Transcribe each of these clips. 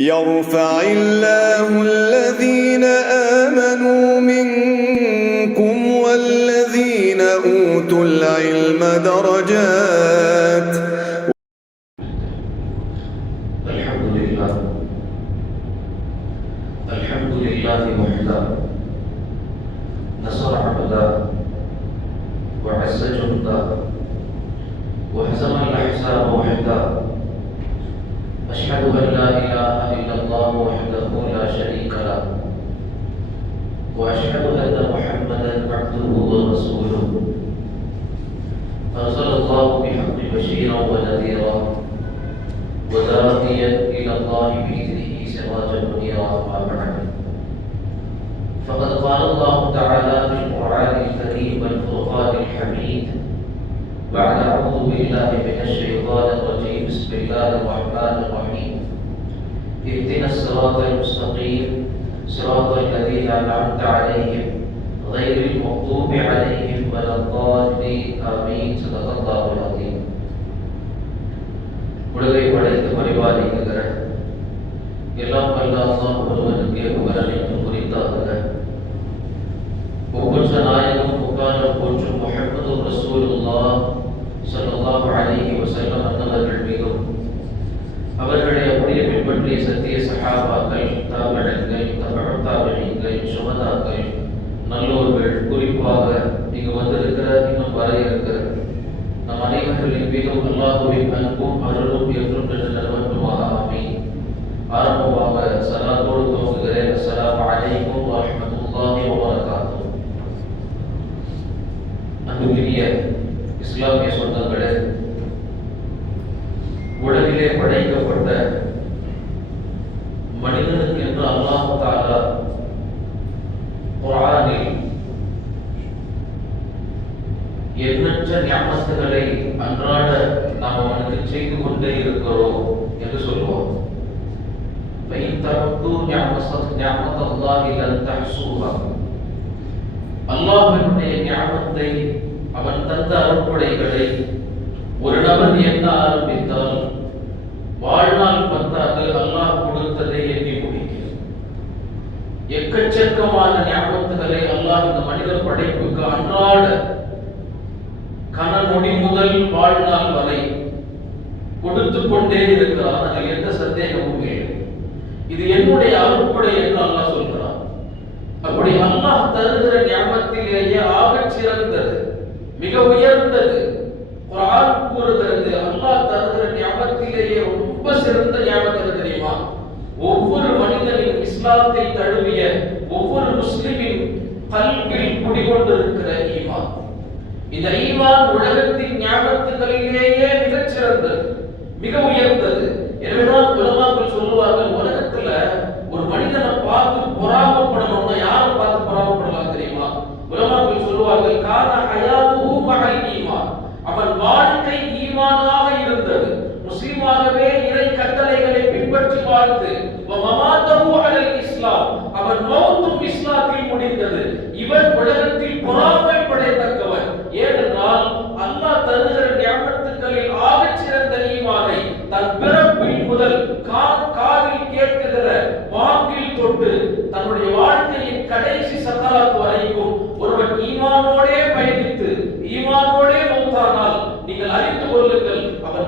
يرفع الله الذين آمنوا منكم والذين أوتوا العلم درجات. الحمد لله وحده نصر عبده وعز جنده وهزم الأحزاب وحده. أشهد أن لا إله إلا الله وحده لا شريك له وأشهد أن محمدا عبده ورسوله أرسل الله بحق بشيرا ونذيرا وداعيا إلى الله بإذنه سراجا منيرا. أما بعد فقد قال الله تعالى في القرآن الكريم والفرقان الحميد بعد أعوذ بالله من الشيطان الرجيم بسم الله الرحمن الرحيم اهدنا الصراط المستقيم صراط الذين أنعمت عليهم غير المغضوب عليهم ولا الضالين آمين. صدق الله العظيم. உலகை படைத்து பரிபாலிக்கிற எல்லாம் வல்ல அல்லாஹ் ஒருவனுக்கே புகழனைத்தும் குறித்தாக ஒவ்வொரு நாயகம் புகாரம் போற்றும் முஹம்மது ரசூலுல்லாஹ் ஸல்லல்லாஹு அலைஹி வஸல்லம் அன்னவர்கள் மீதும் அவர்களை அப்படியே பின்பற்றிய சத்திய சஹாபாக்கள், தாபிஈன்கள், தபஉ தாபிஈன்கள், சுஹதாக்கள், நல்லோர்கள், குறிப்பாக இங்கு வந்திருக்கிற இன்னும் வர இருக்கிற நம் அனைவர்களின் மீதும் அல்லாஹ்வின் அன்பும் அருளும் என்றும் நிலவட்டுமாக ஆமீன். ஆரம்பமாக ஸலாத்தோடு துவங்குகிறேன். அஸ்ஸலாமு அலைக்கும் வரஹ்மத்துல்லாஹி வபரகாத்துஹு. அன்புக்குரிய இஸ்லாமிய சொந்தங்களே, உலகிலே படைக்கப்பட்ட மனிதனுக்கு என்று அல்லாஹ் தஆலா குர்ஆனில் எண்ணற்ற நிஅமத்துகளை அன்றாட நாம் அவனுக்கு செய்து கொண்டே இருக்கிறோம் என்று சொல்லுவோம். அல்லாஹ்வினுடைய நிஅமத்தை, அவன் தந்த அருட்கொடைகளை ஒரு நபர் எண்ண ஆரம்பித்தால் வாழ்நாள் பத்தாது அல்லாஹ் கொடுத்ததை எண்ணி முடிக்கிறது. எக்கச்சக்கமான நியாமத்துகளை அல்லாஹ் இந்த மனிதர் படைப்புக்கு அன்றாட கனநொடி முதல் வாழ்நாள் வரை கொடுத்து கொண்டே இருக்கிறார். அதில் எந்த சந்தேகமும் இல்லை. இது என்னுடைய அருட்கொடை என்று அல்லாஹ் சொல்கிறார். அப்படி அல்லாஹ் தருகிற நியாமத்திலேயே ஆகச் சிறந்தது, மிக உயர்ந்தது குர்ஆன் கூறுகிறது. அல்லாஹ் தருகிற நியாமத்திலேயே ரொம்ப சிறந்த நியாமத் எது தெரியுமா? ஒவ்வொரு மனிதனின் இஸ்லாத்தை தழுவிய ஒவ்வொரு முஸ்லிமின் கல்வில் குடிகொண்டிருக்கிற ஈமான். இந்த ஈமான் உலகத்தின் நியாமத்துகளிலேயே மிகச் சிறந்தது, மிக உயர்ந்தது. எனவேதான் உலமாக்கள் சொல்லுவார்கள், உலகத்துல ஒரு மனிதனை பார்த்து பொறாமப்படணும்னா யாரை பார்த்து பொறாமப்படலாம் தெரியுமா? உலமாக்கள் சொல்லுவார்கள், கான ஹயாத்துஹு மஅல் ஈமான், அவன் வாழ்க்கை ஈமானாக இருந்தது, முஸ்லிமாகவே இறை கட்டளைகளை பின்பற்றி வாழ்ந்து, வமமாதஹு அலல் இஸ்லாம், அவன் மௌத்தும் இஸ்லாத்தில் முடிந்தது. இவன் உலகத்தில் பொறாமைப்படத்தக்கவன். ஏனென்றால் அல்லாஹ் தருகிற நியாமத்துகளில் ஆகச் சிறந்த ஈமானை தன் பிறப்பில் முதல் காதில் கேட்கிற வாங்கில் தொட்டு தன்னுடைய வாழ்க்கையின் கடைசி சக்கராத் வரைக்கும் ஒருவன் ஈமானோடே பயணித்து ஈமானோடே மௌத்தானால் நீங்கள் அறிந்து கொள்ளுங்கள், அவன்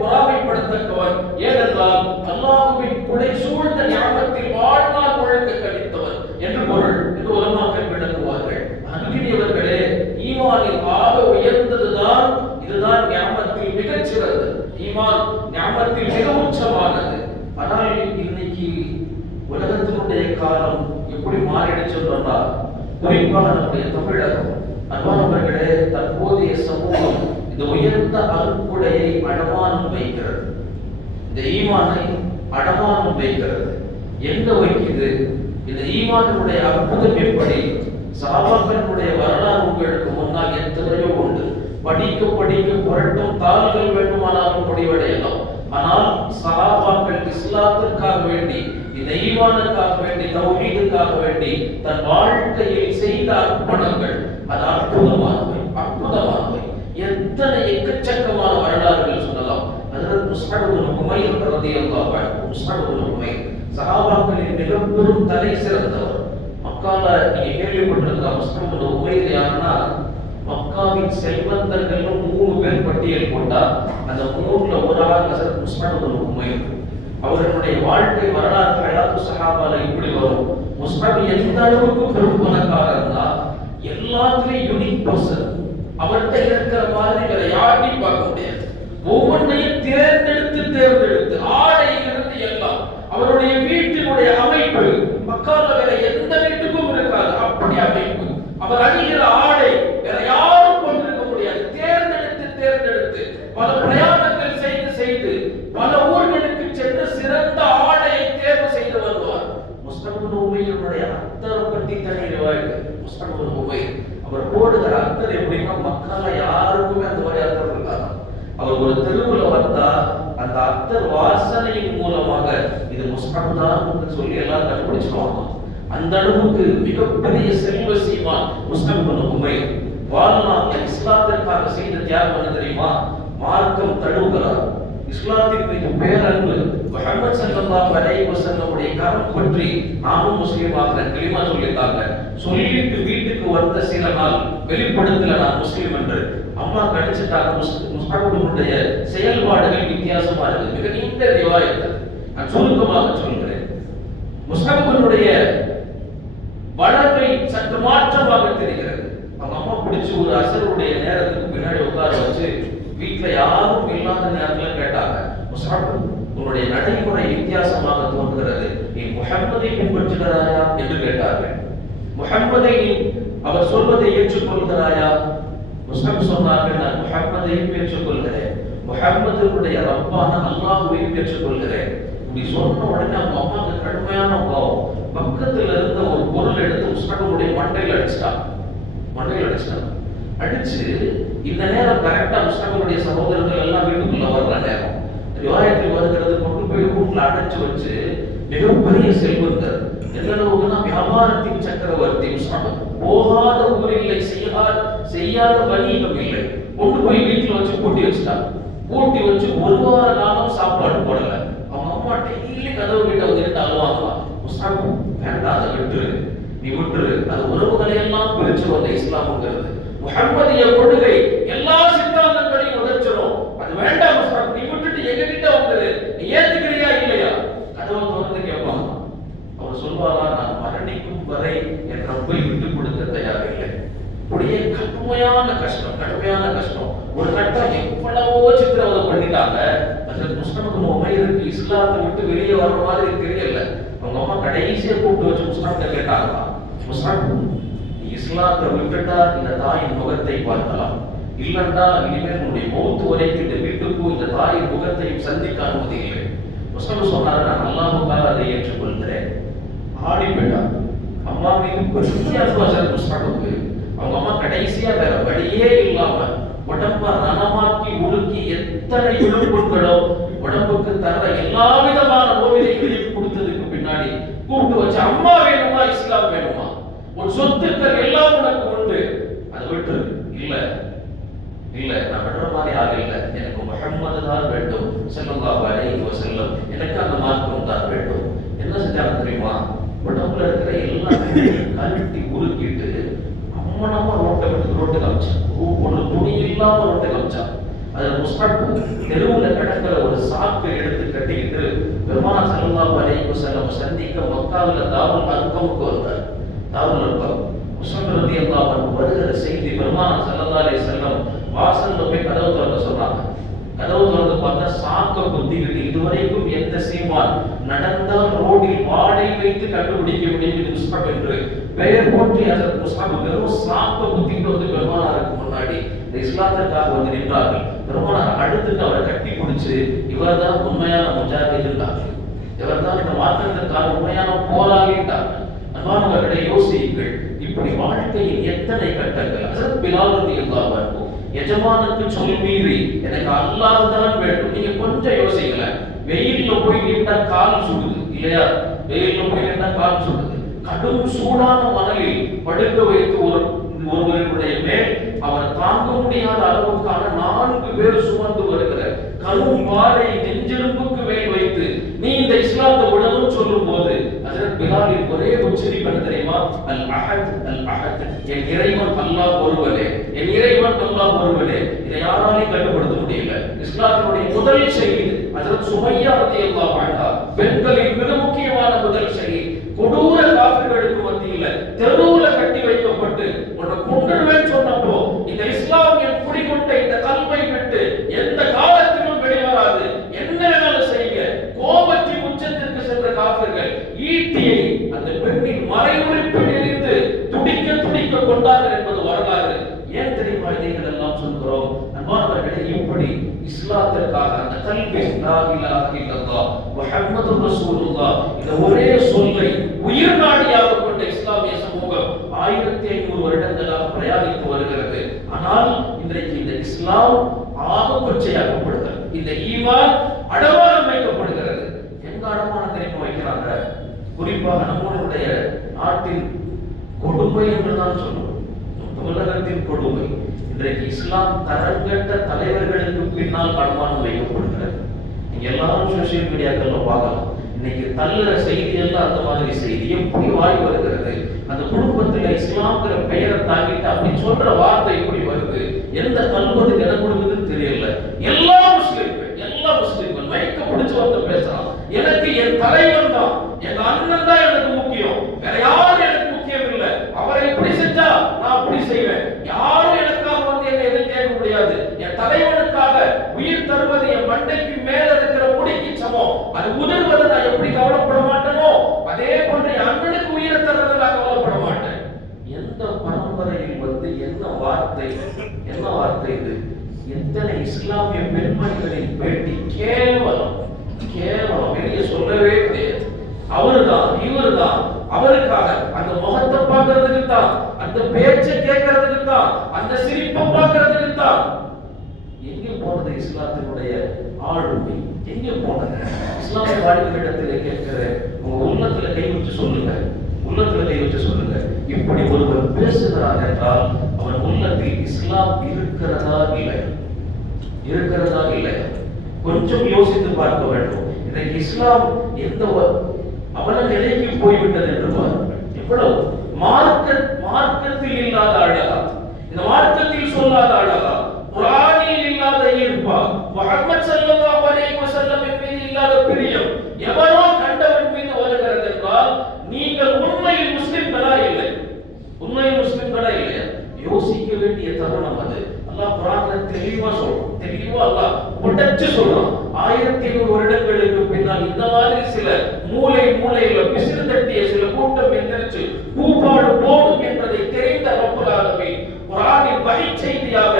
பொறாமைப்படத்தக்கவன். ஏனென்றால் அல்லாஹ்வின் குடை சூழ்ந்த ஞாபகத்தில் வாழ்நாள் முழுக்க கழித்தவன் என்று பொருள் என்று உலமாக்கள் விளக்குவார்கள். அன்பினியவர்களே, ஈமானில் ஆக உயர்ந்ததுதான் இதுதான் ஞாபகத்தில் மிகச் சிறந்தது. ஈமான் ஞாபகத்தில் மிக உச்சமானது. ஆனால் இன்னைக்கு உலகத்தினுடைய காலம் எப்படி மாறிடுச்சு சொன்னால், குறிப்பாக நம்முடைய தமிழகம், அன்பானவர்களே, தற்போதைய சமூகம் இந்த உயர்ந்த அருட்கொடையை அடமானம் வைக்கிறது. இந்த ஈமானை அடமானம் வைக்கிறது. எங்க வைக்குது? இந்த ஈமானுடைய அற்புதம் எப்படி? சஹாபாக்களுடைய வரலாறு உங்களுக்கு முன்னால் எத்தனையோ உண்டு. படிக்க படிக்க புரட்டும் தாள்கள் வேண்டுமானாலும் முடிவடையலாம். ஆனால் சஹாபாக்கள் இஸ்லாத்திற்காக வேண்டி, இந்த ஈமானுக்காக வேண்டி, தௌஹீதுக்காக வேண்டி தன் வாழ்க்கையில் செய்த அர்ப்பணங்கள் அது அற்புதமானவை, அற்புதமானவை. எத்தனை எக்கச்சக்கமான வரலாறுகள் சொல்லலாம். அது ஹஜ்ரத் முஸ்அப் இப்னு உமைர் ரலியல்லாஹு அன்ஹு. முஸ்அப் இப்னு உமைர் சஹாபாக்களின் மிக பெரும் தலை சிறந்தவர். மக்கால நீங்க கேள்விப்பட்டிருக்கலாம். முஸ்அப் இப்னு உமைர் யாருன்னா, மக்காவின் செல்வந்தர்கள் 3 பேர் பட்டியல் போட்டா அந்த 3ல ஒரு ஆள் ஹஜ்ரத் முஸ்அப் இப்னு உமைர். அவர்களுடைய வாழ்க்கை வரலாறு ஹயாத்து சஹாபால இப்படி வரும். முஸ்அப் எந்த அளவுக்கு பெரும் பணக்காரர்னா, எல்லாத்துலயும் யூனிக் பர்சன். அவர்கிட்ட இருக்கிற மாதிரி வேற யாரையும் பார்க்க முடியாது. ஒவ்வொன்றையும் தேர்ந்தெடுத்து ஆடையிலிருந்து எல்லாம் அவருடைய வீட்டினுடைய அமைப்பு மக்கால வேற எந்த வீட்டுக்கும் இருக்காது. அப்படி அமைப்பு. அவர் அணிகிற ஆடை வேற யாரும் கொண்டிருக்க முடியாது. தேர்ந்தெடுத்து பல பிரயாணங்கள் செய்து பல ஊர்களுக்கு சென்று சிறந்த ஆடையை தேர்வு செய்து வருவார். முஸ்அப் இப்னு உமைருடைய அத்தர் பற்றி தனி ரிவாயத். முஸ்அப் இப்னு உமைர் அவர் போடுகிற அத்தர் எப்படின்னா, மக்கால யாருக்குமே அந்த மாதிரி அத்தர் இருக்காது. அவர் ஒரு தெருவுல வந்தா அந்த அத்தர் வாசனையின் மூலமாக இது முஸ்அப் தான் சொல்லி எல்லாம் கண்டுபிடிச்சிருவாங்க. அந்த அளவுக்கு மிகப்பெரிய செல்வ சீமான் முஸ்அப் இப்னு உமைர். வாழ்நாள் இஸ்லாத்திற்காக செய்த தியாகம் என்ன தெரியுமா? மார்க்கம் தழுவுகிறார். இஸ்லாத்தின் மீது பேரன்பு. முஹம்மது ஸல்லல்லாஹு அலைஹி வஸல்லம் உடைய கரம் பற்றி நாமும் முஸ்லிமாக கலிமா சொல்லிட்டாங்க. சொல்லிட்டு வீட்டுக்கு வந்த சில நாள் வெளிப்படுத்தல நான் முஸ்லிம் என்று. அம்மா கடிச்சிட்டாங்க. முஸ்அபுடைய செயல்பாடுகள் வித்தியாசமா இருக்கு. மிக நீண்ட ரிவாயத். நான் சுருக்கமாக சொல்கிறேன். முஸ்அபுடைய வளர்வை சற்று மாற்றமாக தெரிகிறது. அவங்க அம்மா பிடிச்சு ஒரு அசருடைய நேரத்துக்கு பின்னாடி உட்கார வச்சு வீட்டுல யாரும் இல்லாத நேரத்துல கேட்டாங்க, முஸ்அப் உன்னுடைய நடைமுறை வித்தியாசமாக தோன்றுகிறது, நீ முஹம்மதை பின்பற்றுகிறாயா என்று கேட்டார்கள். முஹம்மதை அவர் சொல்வதை ஏற்றுக்கொள்கிறாயா? முஸ்அப் சொன்னார்கள், நான் முஹம்மதையும் ஏற்றுக்கொள்கிறேன், முஹம்மதுடைய ரப்பான அல்லாஹ்வையும் ஏற்றுக்கொள்கிறேன். இப்படி சொன்ன உடனே அவங்க அம்மாவுக்கு கடுமையான கோபம். பக்கத்துல இருந்த ஒரு பொருள் எடுத்து முஸ்அபுடைய மண்டையில் அடிச்சிட்டாங்க. அடிச்சு இந்த நேரம் கரெக்டா முஸ்அபுடைய சகோதரர்கள் எல்லாம் வீட்டுக்குள்ள வர்ற நேரம். ரிவாயத்தில் வருகிறது, கொண்டு போய் ரூம்ல அடைச்சு வச்சு மிகப்பெரிய செல்வந்தர். எல்லளவுக்குன்னா வியாபாரத்தின் சக்கரவர்த்தி முஸ்அப். போகாத ஊர் இல்லை, செய்யாத வணிகம் இல்லை. கொண்டு போய் வீட்டுல வச்சு பூட்டி வச்சுட்டாங்க. பூட்டி வச்சு ஒரு வார காலம் சாப்பாடு போடல. அவங்க அம்மா டெய்லி கதவு கிட்ட வந்துட்டு அழுவாங்க, முஸ்அப் வேண்டாம், அதை விட்டுரு, நீ விட்டுரு, அது உறவுகளை எல்லாம் பிரிச்சு வந்த இஸ்லாம்ங்கிறது. முஹம்மதிய கொள்கை எல்லா சித்தாந்தங்களையும் உடைச்சிரும். அது வேண்டாம் முஸ்அப், நீ விட்டுட்டு எங்க கிட்ட வந்துரு, நீ ஏத்துக்கிறியா இல்லையா? கதவை திறந்து கேட்பாங்க. அவர் சொல்வாரா, நான் மரணிக்கும் வரை என் ரப்பை விட்டு கொடுக்க தயாரில்லை. அப்படியே கடுமையான கஷ்டம். ஒரு கட்டம் எவ்வளவோ சித்திரவதை பண்ணிட்டாங்க. ஹஜ்ரத் முஸ்அப் இப்னு உமைருக்கு இஸ்லாத்தை விட்டு வெளியே வர மாதிரி தெரியல. அவங்க அம்மா கடைசியா கூப்பிட்டு வச்சு முஸ்அப்ட்ட கேட்டாங்க, முஸ்அப் நீ இஸ்லாத்தை விட்டுட்டா இந்த தாயின் முகத்தை பார்க்கலாம், இல்லைன்னா இனிமேல் உன்னுடைய மௌத்து வரைக்கும் இந்த வீட்டுக்கும் இந்த தாயின் முகத்தையும் சந்திக்க அனுமதி இல்லை. முஸ்அப் சொன்னாரு, நான் அல்லாஹ்வுக்காக அதை ஏற்றுக்கொள்கிறேன். ஆடி போயிட்டான். அம்மா மீது பெரிய அன்பு முஸ்அபுக்கு. அவங்க அம்மா கடைசியா வேற வழியே இல்லாம உடம்ப ரணமாக்கி உடுக்கி எத்தனை இழுப்புகளோ உடம்புக்கு தர எல்லா விதமான நோவினைகளையும் கொடுத்ததுக்கு பின்னாடி கூப்பிட்டு வச்சு, அம்மா வேணுமா இஸ்லாம் வேணுமா, உன் சொத்துக்கள் எல்லாம் உனக்கு உண்டு, அதை விட்டு இல்ல நான் விடுற மாதிரி ஆள் இல்லை, எனக்கு முஹம்மது தான் வேண்டும் ஸல்லல்லாஹு அலைஹி வஸல்லம், எனக்கு அந்த மார்க்கம் தான் வேண்டும். என்ன செஞ்சாங்க தெரியுமா? உடம்புல இருக்கிற எல்லாத்தையும் கழட்டி உருக்கிட்டு அம்மனமா ரோட்டை காமிச்சான். ஒரு துணி இல்லாம ரோட்டை காமிச்சான். அதுல முஸ்அப் தெருவுல கிடக்கிற ஒரு சாக்கை எடுத்து கட்டிக்கிட்டு பெருமானார் ஸல்லல்லாஹு அலைஹி வஸல்லம் சந்திக்க மக்காவுல தாருல் அர்கமுக்கு வந்தார். தாருல் அர்கம் முஸ்அப் ரலியல்லாஹு அன்ஹு வருகிற செய்தி பெருமானார் ஸல்லல்லாஹு அலைஹி வஸல்லம் வாசல்ல போய் கதவு திறக்க சொன்னாங்க. கதவு திறந்து பார்த்தா சாக்கை குத்திக்கிட்டு, இதுவரைக்கும் எந்த சீமான் நடந்தால் ரோடில் வாடை வைத்து கண்டுபிடிக்க முடியும் இது முஸ்அப் என்று பெயர் போற்றி ஹஜ்ரத் முஸ்அப் வெறும் சாக்கை குத்திட்டு வந்து பெருமானாருக்கு முன்னாடி இந்த இஸ்லாத்திற்காக வந்து நின்றார்கள். பெருமானார் அடுத்துட்டு அவரை கட்டி பிடிச்சு, இவர்தான் உண்மையான முஜாஹிதுன்றாங்க, இவர்தான் இந்த மாற்றத்திற்கான உண்மையான போராளின்றாங்க. அன்பானவர்களை யோசியுங்கள், இப்படி வாழ்க்கையில் எத்தனை கட்டங்கள். ஹஜ்ரத் பிலால் ரலியல்லாஹு அன்ஹு எஜமானுக்கு சொல் மீறி எனக்கு அல்லாஹ் தான் வேண்டும். நீங்க கொஞ்சம் யோசிக்கல, வெயில்ல போய் நின்றா கால் சுடுது இல்லையா? வெயில்ல போய் நின்றா கால் சுடுது. கடும் சூடான மணலில் படுக்க வைத்து ஒருவருடைய மேல் அவர் தாங்க முடியாத அளவுக்கான 4 பேர் சுமந்து வருகிற கரும் வாளை நெஞ்செலும்புக்கு மேல் வைத்து நீ இந்த இஸ்லாத்தை உடனும் சொல்லும் போது ஹஜ்ரத் பிலாலின் ஒரே உச்சரிப்பு என்ன தெரியுமா? அல் அஹத் அல் அஹத், என் இறைவன் அல்லாஹ் ஒருவனே, என் இறைவன் அல்லாஹ் ஒருவனே. இதை யாராலையும் கட்டுப்படுத்த முடியல. இஸ்லாத்தினுடைய முதல் ஷஹீத் ஹஜ்ரத் சுமையா ரலியல்லாஹு அன்ஹா, பெண்களின் மிக முக்கியமான முதல் ஷஹீத். கொடூர காஃபிர்களுக்கு மத்தியில தெருவுல கட்டி வைக்கப்பட்டு உன்னை கொன்றுவேன்னு சொன்னப்போ இந்த இஸ்லாம் என் குடிகொண்ட இந்த கல்வை விட்டு எந்த காலத்திலும் வெளிவராது, என்ன வேணாலும் செய்யுங்க, கோபத்தின் உச்சத்திற்கு சென்ற காஃபிர்கள் ஈட்டியை அந்த பெண்ணின் மறைமுறிப்பில் இருந்து துடிக்க துடிக்க கொண்டார்கள் என்பது வரலாறு. ஏன் தெரியுமா இதைகள் எல்லாம் சொல்கிறோம்? அன்பானவர்களே, இப்படி இஸ்லாத்திற்காக அந்த கல்வி லா இலாஹ இல்லல்லாஹ் முஹம்மதுர் ரசூலுல்லாஹ் இந்த ஒரே சொல்லை உயிர் நாடியாக கொண்ட இஸ்லாமிய சமூகம் 1500 வருடங்களாக பிரயாணித்து வருகிறது. ஆனால் இன்றைக்கு இந்த இஸ்லாம் ஆபக்கொச்சையாக்கப்படுகிறது, இந்த ஈமான் அடமானம் வைக்கப்படுகிறது. எங்க அடமானம் தெரியுமா வைக்கிறாங்க? குறிப்பாக நம்மளுடைய நாட்டின் கொடுமை என்றுதான் சொல்லுவோம், உலகத்தின் கொடுமை. இன்றைக்கு இஸ்லாம் தரங்கட்ட தலைவர்களுக்கு பின்னால் அடமானம் வைக்கப்படுகிறது. நீங்க எல்லாரும் சோசியல் மீடியாக்கள்ல பார்க்கலாம். இன்னைக்கு தள்ளுற செய்தி எல்லாம் அந்த மாதிரி செய்தி எப்படி வாய் வருகிறது? அந்த குடும்பத்துல இஸ்லாம்ங்கிற பெயரை தாங்கிட்டு அப்படி சொல்ற வார்த்தை எப்படி வருது? எந்த கல்வதுக்கு இடம் கொடுக்குதுன்னு தெரியல. எல்லா முஸ்லிம்கள் மைக்க பிடிச்சு வந்து பேசுறான். எனக்கு என் தலைவன் தான், என் அண்ணன் தான் எனக்கு முக்கியம், வேற யாரும் எனக்கு முக்கியம் இல்லை. அவரை இப்படி செஞ்சா நான் அப்படி செய்வேன். யாரும் எனக்காக வந்து என்னை எதுவும் கேட்க முடியாது. என் தலைவனுக்காக உயிர் தருவது என் மண்டைக்கு மேல இருக்கிற முடிக்கு சமம். அது உதிர்வதை நான் எப்படி கவலைப்பட மாட்டேனோ அதே போன்று என் அண்ணனுக்கு உயிரை தருவதை நான் கவலைப்பட மாட்டேன். எந்த பரம்பரையில் வந்து என்ன வார்த்தை இது? எத்தனை இஸ்லாமிய பெண்மணிகளின் பேட்டி கேவலம் வெளியே சொல்லவே கிடையாது. அவர்தான் இவர்தான், அவருக்காக அந்த முகத்தை பார்க்கறதுக்கு தான், அந்த பேச்சை கேட்கறதுக்கு தான், அந்த சிரிப்பை பார்க்கறதுக்கு தான். எங்கே போனது இஸ்லாத்தினுடைய ஆளுமை? எங்கே போனது? இஸ்லாமிய வாழ்க்கையிடத்தில் கேட்கிறேன், உங்க உள்ளத்துல கை வச்சு சொல்லுங்க, இப்படி ஒருவர் பேசுகிறார் என்றால் அவன் உள்ளத்தில் இஸ்லாம் இருக்கிறதா இல்லையா? கொஞ்சம் யோசித்து பார்க்க வேண்டும். இன்றைக்கு இஸ்லாம் எந்த அவன நிலைக்கு போய்விட்டது என்று பாருங்கள். எவ்வளவு மார்க்கத்தில் இல்லாத அழகா, இந்த மார்க்கத்தில் சொல்லாத அழகா, குர்ஆனில் இல்லாத ஈர்ப்பா, முஹம்மது ஸல்லல்லாஹு அலைஹி வஸல்லம் மீது இல்லாத பிரியம் எவனோ கண்டவன் மீது வருகிறது என்றால் நீங்கள் உண்மையில் முஸ்லிம்களா இல்லையா? யோசிக்க வேண்டிய தருணம் அது. அல்லாஹ் குர்ஆன்ல தெளிவா அல்லாஹ் உடைச்சு சொல்றான். 1500 வருடங்களுக்கு பின்னால் இந்த மாதிரி சில மூலையில பிசிறு தட்டிய சில கூட்டம் எந்திரிச்சு கூப்பாடு போடும் என்பதை தெரிந்த ரப்பல் ஆலமீன் குர்ஆனின் வகை செய்தியாக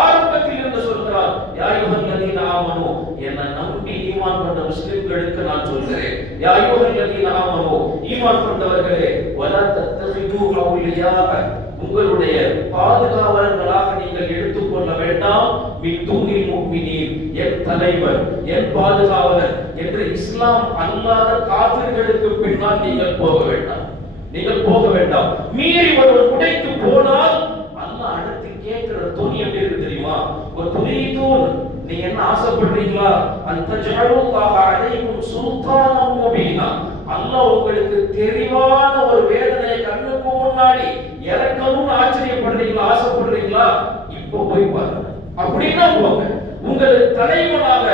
ஆரம்பத்தில் இருந்து சொல்கிறார், யா அய்யுஹல்லதீன ஆமனூ, என்னை நம்பி ஈமான் கொண்ட முஸ்லிம்களுக்கு நான் சொல்கிறேன், யா அய்யுஹல்லதீன ஆமனூ, ஈமான் கொண்டவர்களே, வலா தத்தகிது அவுலியா, உங்களுடைய பாதுகாவலர்களாக நீங்கள் எடுத்துக்கொள்ள வேண்டாம், மின் தூனில் முஃமினீன், என் தலைவர், என் பாதுகாவலர் என்று இஸ்லாம் அல்லாத காஃபிர்களுக்கு பின்னால் நீங்கள் போக வேண்டாம். மீறி ஒருவர் உடைத்து போனால் அல்லாஹ் அடுத்து கேட்கிற துணி எப்படி இருக்கு தெரியுமா? ஒரு துரீதூன், நீங்க என்ன ஆசைப்படுறீங்களா? அன்தஜஅலுல்லாஹ அலைக்கும் சுல்தானம் முபீனா, அல்லாஹ் உங்களுக்கு தெளிவான ஒரு வேதனையை கண்ணுக்கு முன்னாடி இறக்கணும்னு ஆச்சரியப்படுறீங்களா, ஆசைப்படுறீங்களா? இப்போ போய் பாருங்க. அப்படின்னா போங்க. உங்களுக்கு தலைவனாக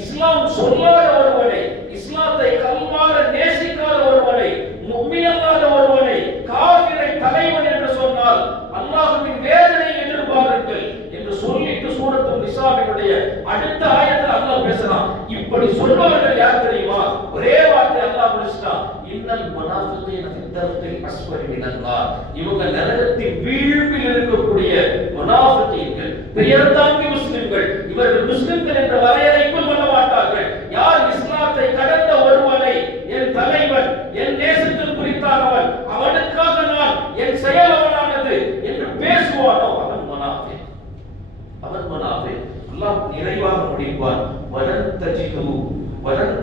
இஸ்லாம் சொல்லாத ஒருவனை, இஸ்லாத்தை கல்வார நேசிக்காத ஒருவனை, முஃமினல்லாத ஒருவனை, காஃபிரை தலைவன் என்று சொன்னால் அல்லாஹ்வின் வேதனை எதிர்பாருங்கள் என்று சொல்லிட்டு சூரத்துல் நிசாவினுடைய அடுத்த ஆயத்தில் அல்லாஹ் பேசுறான். இப்படி சொல்பவர்கள் யார் தெரியுமா? ஒரே வார்த்தை அல்லாஹ் முடிச்சான், இன்னல் முனாஃபிகீன ஃபித்தர்கில் அஸ்வரி மினன்னார், இவங்க நரகத்தின் வீழ்வில் இருக்கக்கூடிய முனாஃபிகீன்கள், பெயர் தாங்கி முஸ்லிம்கள். இவர்கள் முஸ்லிம்கள் என்ற வரையறைக்குள் வர மாட்டார்கள். யார் இஸ்லாத்தை கடந்த ஒருவனை என் தலைவன், என் நேசத்தில் குறித்தானவன், அவனுக்காக நான் என் செயல் அவனானது என்று பேசுவானோ அவன் முனாஃபிக். அல்லாஹ் நிறைவாக முடிப்பான், வலன்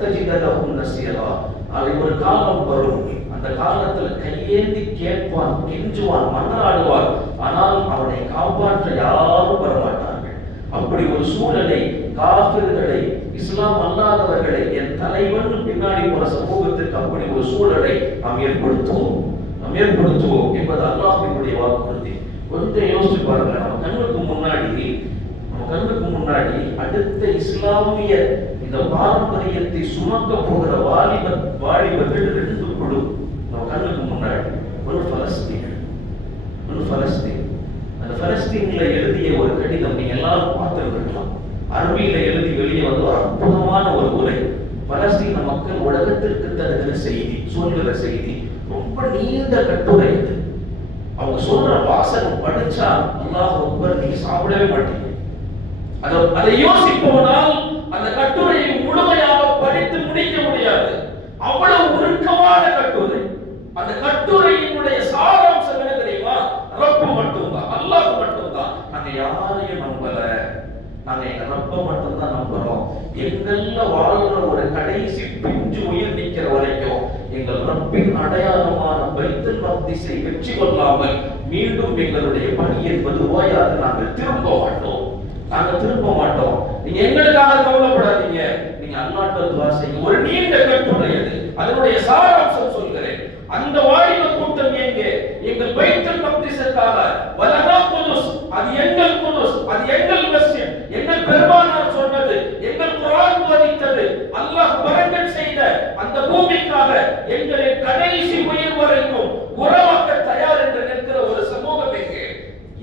தஜித லஹும் நஸீரா. அது ஒரு காலம் வரும், அந்த காலத்துல கையேந்தி கேட்பான், கெஞ்சுவான், மன்றாடுவான், ஆனால் அவனை காப்பாற்ற யாரும் வரமாட்டார்கள். அப்படி ஒரு சூழலை காஃபிர்களை இஸ்லாம் அல்லாதவர்களை என் தலைவன் பின்னாடி போற சமூகத்திற்கு அப்படி ஒரு சூழலை நாம் ஏற்படுத்துவோம் என்பது அல்லாஹ்வினுடைய வாக்குறுதி. கொஞ்சம் யோசிச்சு பாருங்க. நம்ம கண்ணுக்கு முன்னாடி அடுத்த இஸ்லாமிய இந்த பாரம்பரியத்தை சுமக்க போகிற வாலிபர்கள் 2 குழு நம்ம கண்ணுக்கு முன்னாடி. ஒரு பலஸ்தீன். அந்த பலஸ்தீன்ல எழுதிய ஒரு கடிதம் நீங்க எல்லாரும் பார்த்திருக்கலாம். அரபியில எழுதி வெளியே வந்து ஒரு அற்புதமான ஒரு உரை. பலஸ்தீன மக்கள் உலகத்திற்கு தருகிற செய்தி, சொல்கிற செய்தி ரொம்ப நீண்ட கட்டுரை. இது அவங்க சொல்ற வாசகம் படிச்சா அல்லாஹ் அக்பர், நீங்க சாப்பிடவே மாட்டீங்க. அதை யோசிப்போனால் அந்த கட்டுரையை முழுமையாக படித்து முடிக்க முடியாது. அவ்வளவு உருக்கமான கட்டுரை. அந்த கட்டுரையினுடைய சாராம்சம் என்ன தெரியுமா? ரப்பு மட்டும்தான், அல்லாஹ் மட்டும்தான். நாங்க யாரையும் நம்பல, நாங்க எங்க ரப்ப மட்டும்தான் நம்புறோம். எங்கள்ல வாழ்ற ஒரு கடைசி பிஞ்சு உயிர் நிக்கிற வரைக்கும் எங்கள் ரப்பின் அடையாளமான பைத்துல் மக்திஸை வெற்றி கொள்ளாமல் மீண்டும் எங்களுடைய பணி என்பது ஓயாது. நாங்கள் திரும்ப மாட்டோம். நீங்க எங்களுக்காக கவலைப்படாதீங்க, நீங்க அல்லாஹ்ட்ட துஆ செய்யுங்க. ஒரு நீண்ட கட்டுரை அது. அதனுடைய சாராம்சம் சொல்கிறேன். அந்த வாலிப கூட்டம் எங்கே? எங்கள் பைத்துல் மக்திஸுக்காக வலனா குதுஸ், அது எங்கள் குதுஸ், அது எங்கள் மஸ்ஜித், எங்கள் பெருமானார் சொன்னது, எங்கள் குர்ஆன் போதித்தது, அல்லாஹ் பரக்கத் செய்த அந்த பூமிக்காக எங்களின் கடைசி உயிர் வரைக்கும் உறவாக்க தயார் என்று நிற்கிற ஒரு சமூகம் எங்கே?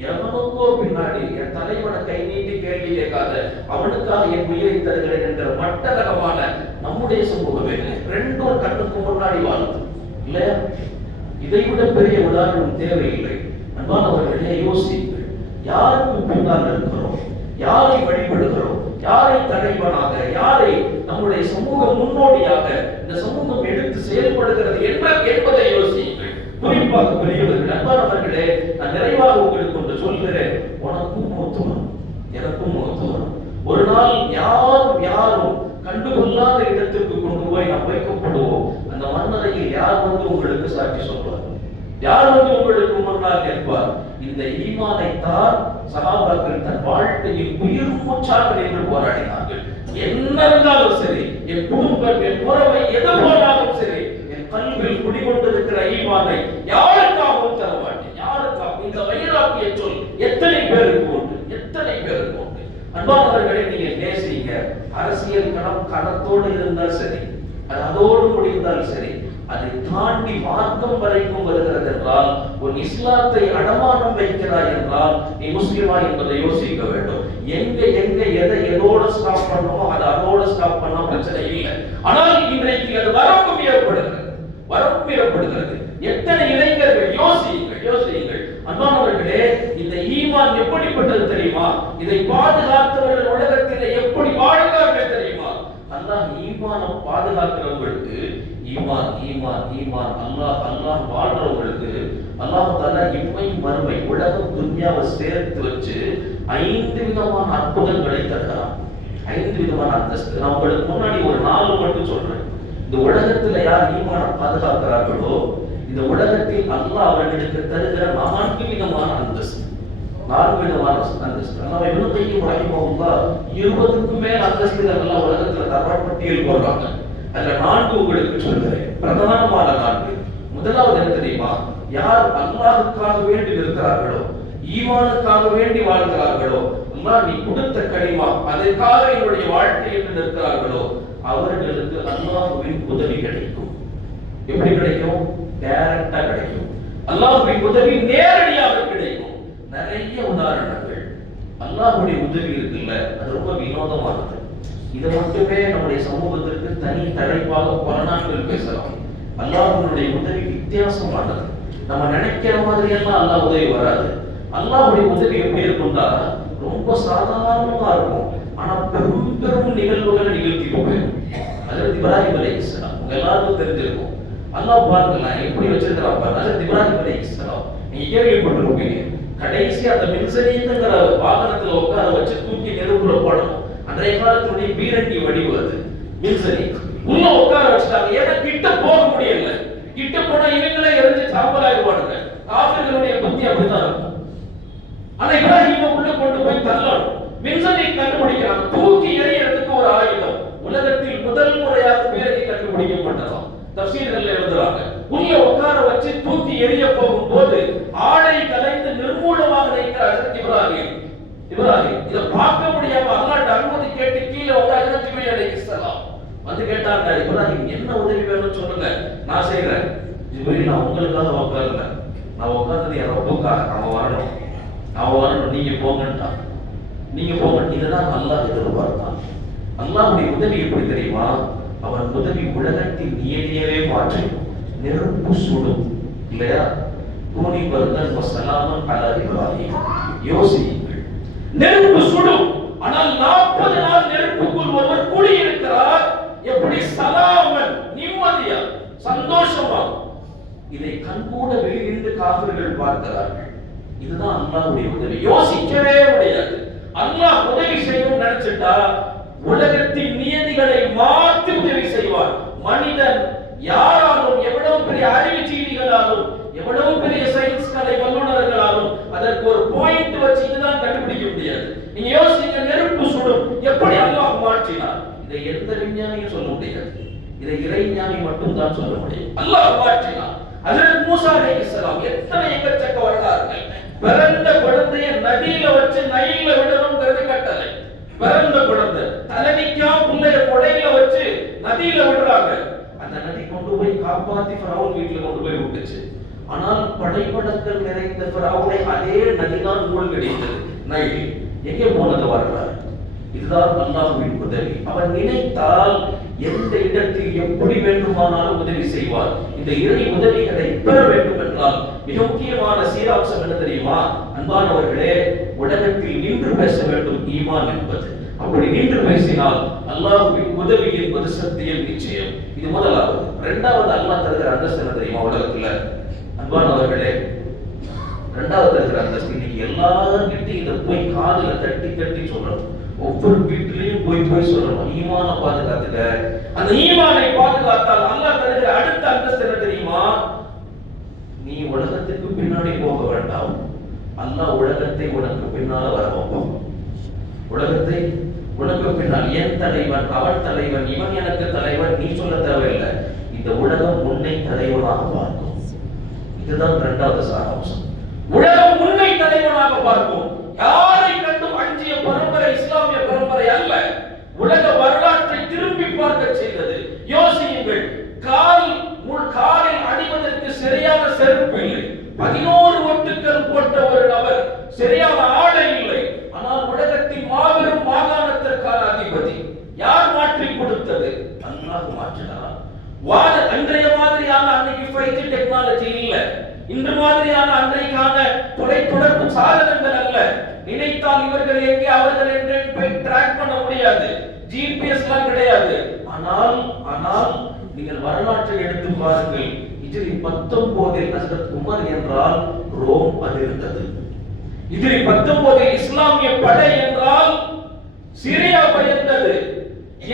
எவனுக்கோ பின்னாடி என் தலைவனை கை நீட்டி கேள்வி கேட்காத, அவனுக்காக என் உயிரை தருகிறேன் என்கிற மட்டரகமான நம்முடைய சமூகமே 2 கண்ணுக்கு முன்னாடி வாழுது இல்லையா? இதை விட பெரிய உதாரணம் தேவையில்லை. அன்பானவர்களே, யோசிங்கள். யாருக்கு பின்னால் இருக்கிறோம்? யாரை வழிபடுகிறோம்? யாரை தலைவனாக, யாரை நம்முடைய சமூக முன்னோடியாக இந்த சமூகம் எடுத்து செயல்படுகிறது என்பதை யோசியுங்கள். குறிப்பாக பெரியவர்கள், அன்பானவர்களே, நான் நிறைவாக உங்களுக்கு ஒன்று சொல்கிறேன். உனக்கும் மூத்து வரும், எனக்கும் மூத்து வரும். ஒரு நாள் யாரும் கண்டுகொள்ளாத இடத்துக்கு கொண்டு போய் நாம் வைக்கப்படுவோம். அந்த மண்ணறையில் யார் வந்து உங்களுக்கு சாட்சி சொல்வார்? யார் வந்து உங்களுக்கு முன்னால் நிற்பார்? இந்த ஈமானை தான் சஹாபாக்கள் தன் வாழ்க்கையில் உயிர் மூச்சாக நின்று போராடினார்கள். என்ன இருந்தாலும் சரி, என் குடும்பம், என் உறவை எது போனாலும் சரி, என் கல்வியில் குடிகொண்டிருக்கிற ஈமானை யாருக்காகவும் தர மாட்டேன். யாருக்காகவும். இந்த வைராக்கிய சொல் எத்தனை பேருக்கு உண்டு? அன்பானவர்களை, நீங்க நேசிங்க. அரசியல் கணத்தோடு இருந்தால் சரி, அதோடு முடிந்தால் சரி, அதை தாண்டி மார்க்கம் வரைக்கும் வருகிறது என்றால், ஒரு இஸ்லாத்தை அடமானம் வைக்கிறாய் என்றால் நீ முஸ்லிமா என்பதை யோசிக்க வேண்டும். எதோட ஸ்டாப் பண்ணணுமோ அதை அதோட ஸ்டாப் பண்ண பிரச்சனை இல்லை. ஆனால் இன்றைக்கு அது வரம்பு மீறப்படுகிறது. எத்தனை இளைஞர்கள் யோசியுங்கள். அன்பானவர்களே, இந்த ஈமான் எப்படிப்பட்டது தெரியுமா? இதை பாதுகாத்தவர்கள் உலகத்தில் எப்படி வாழ்ந்தார்கள் தெரியுமா? அல்லாஹ் ஈமான பாதுகாக்கிறவங்களுக்கு ஈமான் அல்லாஹ் வாழ்றவங்களுக்கு அல்லாஹ் தஆலா இம்மை மறுமை உலகம் துன்யாவை சேர்த்து வச்சு 5 விதமான அற்புதங்களை தருகிறான். 5 விதமான அந்தஸ்து. நான் உங்களுக்கு முன்னாடி ஒரு 4 மட்டும் சொல்றேன். இந்த உலகத்துல யார் ஈமான பாதுகாக்கிறார்களோ, இந்த உலகத்தில் அல்லாஹ் அவர்களுக்கு தருகிற 4 விதமான அந்தஸ்து. 4 விதமான அந்தஸ்து. அல்லாஹ் இப்னு கையிம் ரஹிமஹுல்லாஹ் 20க்கும் மேல் அந்தஸ்துகள் எல்லாம் உலகத்துல தரப்பட்டியல் போடுறாங்க. அதுல 4 உங்களுக்கு சொல்கிறேன். பிரதானமான 4. முதலாவது என்ன தெரியுமா? யார் அல்லாஹ்வுக்காக வேண்டி நிற்கிறார்களோ, ஈமானுக்காக வேண்டி வாழ்கிறார்களோ, அல்லாஹ் நீ கொடுத்த கலிமா அதற்காக என்னுடைய வாழ்க்கை என்று நிற்கிறார்களோ, அவர்களுக்கு அல்லாஹ்வின் உதவி கிடைக்கும். எப்படி கிடைக்கும்? டைரக்டா கிடைக்கும். அல்லாஹ்வின் உதவி நேரடியாக கிடைக்கும். நிறைய உதாரணங்கள். அல்லாஹ்வுடைய உதவி இருக்குல்ல, அது ரொம்ப வினோதமானது. இதை மட்டுமே நம்முடைய சமூகத்திற்கு தனி தலைப்பாக பல நாட்கள் பேசலாம். அல்லாஹ்வுடைய உதவி வித்தியாசமானது. நம்ம நினைக்கிற மாதிரி எல்லாம் அல்லாஹ் உதவி வராது. அல்லாஹ்வுடைய உதவி எப்படி இருக்கும்னா ரொம்ப சாதாரணமா இருக்கும். ஆனா பெரும் பெரும் நிகழ்வுகளை நிகழ்த்தி போயிடும். ஹஜ்ரத் இப்ராஹிம் அலைஹிஸ்ஸலாம் உங்க எல்லாருக்கும் தெரிஞ்சிருக்கும். அல்லாஹ் பாருங்களேன் எப்படி வச்சிருக்கிறான் பாருங்க. ஹஜ்ரத் இப்ராஹிம் அலைஹிஸ்ஸலாம் நீங்க கேள்விப்பட்டிருப்பீங்க. கடைசி அந்த மின்சரியங்கிற வாகனத்துல உட்கார வச்சு தூக்கி நெருப்புல போடணும். அன்றைய காலத்துடைய பீரங்கி வடிவு அது மின்சரி. உள்ள உட்கார வச்சுட்டாங்க. ஏன்னா கிட்ட போக முடியல. கிட்ட போனா இவங்களே எரிஞ்சு சாம்பலாயிடுவானுங்க. காஃபிர்களுடைய புத்தி அப்படிதான் இருக்கும். ஆனா இப்ராஹிம் உள்ள கொண்டு போய் தள்ளணும். மின்சரி கண்டுபிடிக்கிறாங்க. தூக்கி எறியறதுக்கு ஒரு ஆயுதம். தப்சீர்கள் எழுதுறாங்க. உள்ள உட்கார வச்சு தூக்கி எரிய போகும்போது ஆடை கலைந்து நிர்மூலமாக நிற்கிற ஹஜ்ரத் இப்ராஹிம் இதை பார்க்க முடியாம அல்லாஹ்ட்ட அனுமதி கேட்டு கீழே வந்து ஹஜ்ரத் ஜிப்ரீல் அலைஹிஸ்ஸலாம் வந்து கேட்டாங்க, இப்ராஹிம் என்ன உதவி வேணும்னு சொல்லுங்க, நான் செய்யறேன். ஜிப்ரீல், நான் உங்களுக்காக உட்காரல, நான் உட்கார்ந்தது என் ரப்புக்காக, அவன் வரணும், நீங்க போங்கன்ட்டான். நீங்க போங்க. இதுதான் அல்லாஹ் எதிர்பார்த்தான். அல்லாஹ்வுடைய உதவி எப்படி தெரியுமா? அவன் உதவி உலகத்தின் நியதியவே மாற்றி நெருப்பு சுடும் இல்லையா? கூனி பர்தன் வஸலாமன் அலா இப்ராஹிம். யோசியுங்கள், நெருப்பு சுடும். ஆனால் 40 நாள் நெருப்புக்குள் ஒருவர் கூடி இருக்கிறார். எப்படி சலாமன், நிம்மதியா, சந்தோஷமா. இதை கண்கூட வெளியிட்டு காபிர்கள் பார்க்கிறார்கள். இதுதான் அல்லாஹ்வுடைய உதவி. யோசிக்கவே முடியாது. அல்லாஹ் உதவி செய்யணும்னு நினைச்சிட்டா உலகத்தின் நியதிகளை மாற்றி உதவி செய்வார். மனிதன் யாராலும், எவ்வளவு பெரிய அறிவுஜீவிகளாலும், எவ்வளவு பெரிய சயின்ஸ் கலை வல்லுநர்களாலும் அதற்கு ஒரு பாயிண்ட் வச்சு இதுதான் கண்டுபிடிக்க முடியாது. நீங்க யோசிங்க, நெருப்பு சுடும், எப்படி அல்லாஹ் மாற்றினார்? இதை எந்த விஞ்ஞானியும் சொல்ல முடியாது. இதை இறைஞானி மட்டும் தான் சொல்ல முடியும். அல்லாஹ் மாற்றினார். ஹஜ்ரத் மூசா அலைஹிஸ்ஸலாம் எத்தனை எக்கச்சக்க வரலாறுகள். பிறந்த குழந்தைய நதியில வச்சு நைல்ல விடணும்ங்கிறது கட்டளை. பிறந்த குழந்தை தலைவிக்கா புள்ளைய கொடையில வச்சு நதியில விடுறாங்க. அந்த நதி கொண்டு போய் காப்பாத்தி ஃபிரௌன் வீட்டுல கொண்டு போய் விட்டுச்சு. ஆனால் படைபடங்கள் நிறைந்த ஃபிரௌனை அதே நதிதான் மூழ்கடித்தது. நைல் எங்கே போனது வரலாறு. இதுதான் அல்லாஹ்வின் உதவி. அவன் நினைத்தால் எந்த இடத்தில் எப்படி வேண்டுமானாலும் உதவி செய்வார். இந்த இறை உதவிகளை பெற வேண்டும் என்றால் மிக முக்கியமான சீராம்சம் என்ன தெரியுமா? அன்பானவர்களே, உலகத்தில் நின்று பேச வேண்டும் ஈமான் என்பது. அப்படி நின்று பேசினால் அல்லாஹ்வின் உதவி என்பது சத்தியம், நிச்சயம். இது முதலாவது. இரண்டாவது, அல்லாஹ் தருகிற அந்தஸ்து என்ன தெரியுமா? உலகத்துல அன்பானவர்களே, இரண்டாவது தருகிற அந்தஸ்து இன்னைக்கு எல்லார்கிட்டையும் இதை போய் காதுல தட்டி தட்டி சொல்லணும். ஒவ்வொரு வீட்டிலையும் போய் சொல்லணும், ஈமான பாதுகாத்துக்க. அந்த ஈமானை பாதுகாத்தால் அல்லாஹ் தருகிற அடுத்த அந்தஸ்து என்ன தெரியுமா? நீ உலகத்துக்கு பின்னாடி போக வேண்டாம், அல்லாஹ் உலகத்தை உனக்கு பின்னால வர வைப்பான். உலகத்தை உனக்கு பின்னால் என் தலைவன், அவன் தலைவன், இவன் எனக்கு தலைவன் நீ சொல்ல தேவையில்லை. இந்த உலகம் உன்னை தலைவனாக பார்க்கும். இதுதான் இரண்டாவது சாராம்சம். உலகம் உன்னை தலைவனாக பார்க்கும். யாரை கண்டும் அஞ்சிய பரம்பரை இஸ்லாமிய பரம்பரை அல்ல. உலக வரலாற்றை திரும்பி பார்க்க செய்தது. யோசியுங்கள், காலில் அணிவதற்கு சரியான செருப்பு இல்லை. 11 ஒட்டுக்கள் போட்ட ஒரு நபர், சரியான ஆடை இல்லை. ஆனால் உலகத்தின் மாபெரும் மாகாணத்திற்கான அதிபதி யார் மாற்றி கொடுத்தது? அல்லாஹ் மாற்றினார். அன்றைய மாதிரியான அன்னைக்கு 5G டெக்னாலஜி இல்ல. இன்று மாதிரியான அன்றைக்கான தொலைத்தொடர்பு சாதனங்கள் அல்ல. நினைத்தால் இவர்கள் எங்கே அவர்கள் என்று ட்ராக் பண்ண முடியாது. ஜிபிஎஸ் எல்லாம் கிடையாது. ஆனால் நீங்கள் வரலாற்றை எடுத்து பாருங்கள். ஹிஜ்ரி 19 ஹஜ்ரத் உமர் என்றால் ரோம் அது இருந்தது. ஹிஜ்ரி 19 இஸ்லாமிய படை என்றால் சிரியா பயந்தது.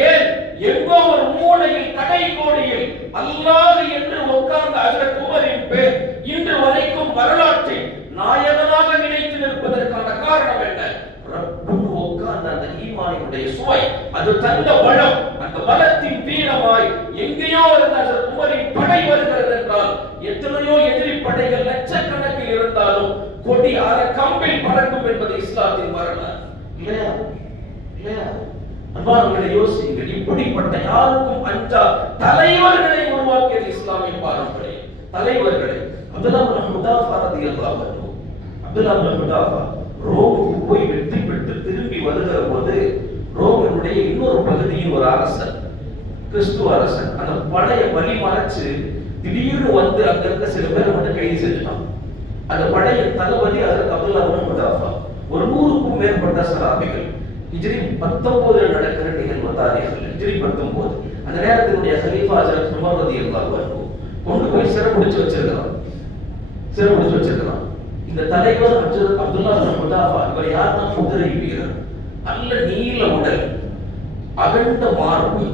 ஏன்? எங்கோ ஒரு மூலையில் கடை கோடியில் அல்லாஹ் என்று உட்கார்ந்த ஹஜ்ரத் உமரின் பேர் இன்று வரைக்கும் வரலாற்றில் நாயகனாக நினைத்து நிற்பதற்கான காரணம் என்ன? ரப்புன்னு உட்கார்ந்த அந்த ஈமானினுடைய சுவை, அது தந்த பலம். அந்த பலத்தின் வீரமாய் எங்கேயோ இருந்த ஹஜ்ரத் உமரின் படை வருகிறது என்றால் எத்தனையோ எதிரி படைகள் லட்சக்கணக்கில் இருந்தாலும் கொடி அர கம்பில் பறக்கும் என்பது இஸ்லாத்தின் வரலாறு. இல்லையா? அன்பார்களை யோசியுங்கள். இப்படிப்பட்ட யாருக்கும் அஞ்சா தலைவர்களை உருவாக்கியது இஸ்லாமிய பாரம்பரியம். தலைவர்களை அப்துல்லாஹ் இப்னு ஹுதாஃபா ரலியல்லாஹு அன்ஹு, அப்துல்லாஹ் இப்னு ஹுதாஃபா ரோமுக்கு போய் வெற்றி பெற்று திரும்பி வருகிற போது ரோமினுடைய இன்னொரு பகுதியின் ஒரு அரசன், கிறிஸ்துவ அரசன், அந்த படைய வழி மறைச்சு திடீர்னு வந்து அங்க இருக்க சில பேரை மட்டும் கைது செஞ்சுட்டான். அந்த படையின் தளபதி அதற்கு அப்துல்லாஹ் இப்னு ஹுதாஃபா. ஒரு 100க்கும் மேற்பட்ட சஹாபிகள். ஹிஜ்ரி 19 நடக்கிற நிகழ்வு தாரீஹ். ஹிஜ்ரி 19 அந்த நேரத்தினுடைய கலீஃபா ஹஜ்ரத் உமர் ரலியல்லாஹு அன்ஹு கொண்டு போய் சிறைபிடிச்சு வச்சிருக்கான். இந்த தலைவர் ஹஜ்ரத் அப்துல்லாஹ் இப்னு ஹுதாஃபா. இவர் யாருன்னா குதிரை வீரர். நல்ல நீல உடல், அகண்ட மார்பு.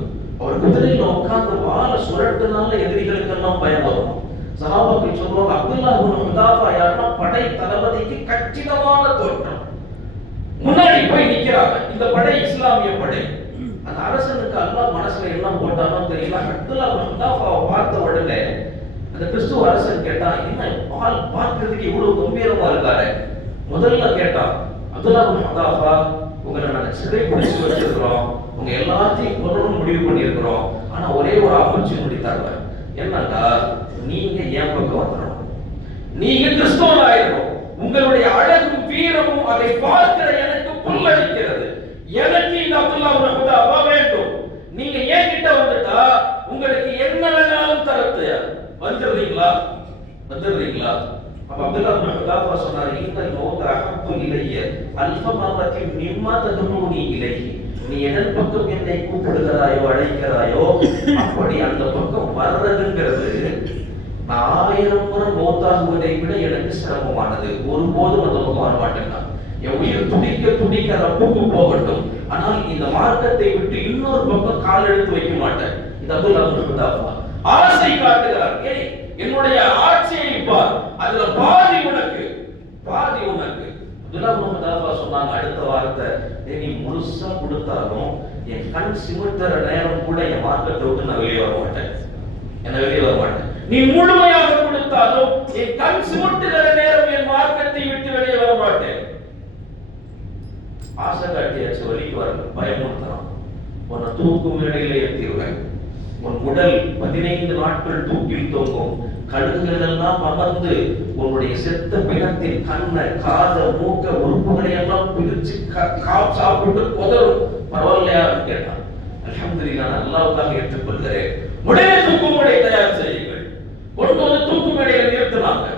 அவர் குதிரையில உட்கார்ந்து வாளை சுழட்டுனால எதிரிகளுக்கெல்லாம் பயம் வரும். சஹாபாக்கள் சொல்லுவாங்க, அப்துல்லாஹ் இப்னு ஹுதாஃபா யாருன்னா படை தளபதிக்கு கச்சிதமான தோற்றம். முன்னாடி போய் நிக்கிறாங்க. இந்த படை இஸ்லாமிய படை. அந்த அரசனுக்கு அல்லாஹ் மனசுல என்ன போட்டானோ தெரியல. அப்துல்லாஹ் இப்னு ஹுதாஃபாவை பார்த்த உடனே அந்த கிறிஸ்துவ அரசன் கேட்டான், என்ன பார்க்கிறதுக்கு இவ்வளவு கம்பீரமா இருக்காரு? முதல்ல கேட்டான், அப்துல்லாஹ் இப்னு ஹுதாஃபா, உங்களை நாங்கள் சிறை பிடிச்சு வச்சிருக்கிறோம், உங்க எல்லாத்தையும் கொல்லணும்னு முடிவு பண்ணியிருக்கிறோம். ஆனா ஒரே ஒரு ஆப்பர்ச்சுனிட்டி தருவேன். என்னன்னா, நீங்க என் பக்கம் வந்துடணும், நீங்க கிறிஸ்தவன் ஆயிடணும். உங்களுடைய அழகும் வீரமும் அதை பார்க்கிற எனக்கு புல்லடிக்கிறது. எனக்கு இந்த அப்துல்லாஹ் இப்னு ஹுதாஃபா வேண்டும். நீங்க என்கிட்ட வந்துட்டா உங்களுக்கு என்ன வேணாலும் தரது. வந்துடுறீங்களா? வந்துடுறீங்களா? அப்ப அப்துல்லாஹ் இப்னு ஹுதாஃபா சொன்னார், இன்னல் மௌத அஹப்பு இலைய அல்ஃப மர்ரத்தின் மிம்மா ததுனூனி இலைஹி. நீ எதன் பக்கம் என்னை கூப்பிடுகிறாயோ அழைக்கிறாயோ அப்படி அந்த பக்கம் வர்றதுங்கிறது 1000 முறை மௌத்தாகுவதை விட எனக்கு சிரமமானது. ஒருபோதும் அந்த பக்கம் வர மாட்டேன்னா என் உயிர் துடிக்க துடிக்க ரப்புக்கு போகட்டும், ஆனால் இந்த மார்க்கத்தை விட்டு இன்னொரு பக்கம் கால் எடுத்து வைக்க மாட்டேன். இது அப்துல்லாஹ் இப்னு ஹுதாஃபா ஆசை காட்டுகிறார். என்னுடைய ஆட்சியை பார், அதுல பாதி உனக்கு, பாதி உனக்கு. அப்துல்லாஹ் இப்னு ஹுதாஃபா சொன்னாங்க அடுத்த வார்த்தை, நீ முழுசா கொடுத்தாலும் என் கண் சிமிட்டுற நேரம் கூட என் மார்க்கத்தை விட்டு நான் வெளியே வர மாட்டேன், என்ன வெளியே வர மாட்டேன். நீ முழுமையாக கொடுத்தாலும் என் கண் சிமிட்டுகிற நேரம் என் மார்க்கத்தை விட்டு வெளியே வர மாட்டேன். ஆசை காட்டியாச்சு, வலிக்கு வரல, பயமுறுத்தலாம். உன்னை தூக்கு மேடையில ஏற்றிடுவேன், உன் உடல் 15 நாட்கள் தூக்கில் தொங்கும், கழுகுகள் எல்லாம் அமர்ந்து உன்னுடைய செத்த பிணத்தின் கண்ணை காத மூக்க உறுப்புகளை எல்லாம் பிரிச்சு சாப்பிட்டு கொதரும். பரவாயில்லையா கேட்டான். அல்ஹம்துலில்லாஹ், நான் அல்லாஹ்வுக்காக ஏற்றுக்கொள்கிறேன். உடனே தூக்கு மேடை தயார் செய்யுங்கள். கொண்டு வந்து தூக்கு மேடையில நிறுத்தினாங்க.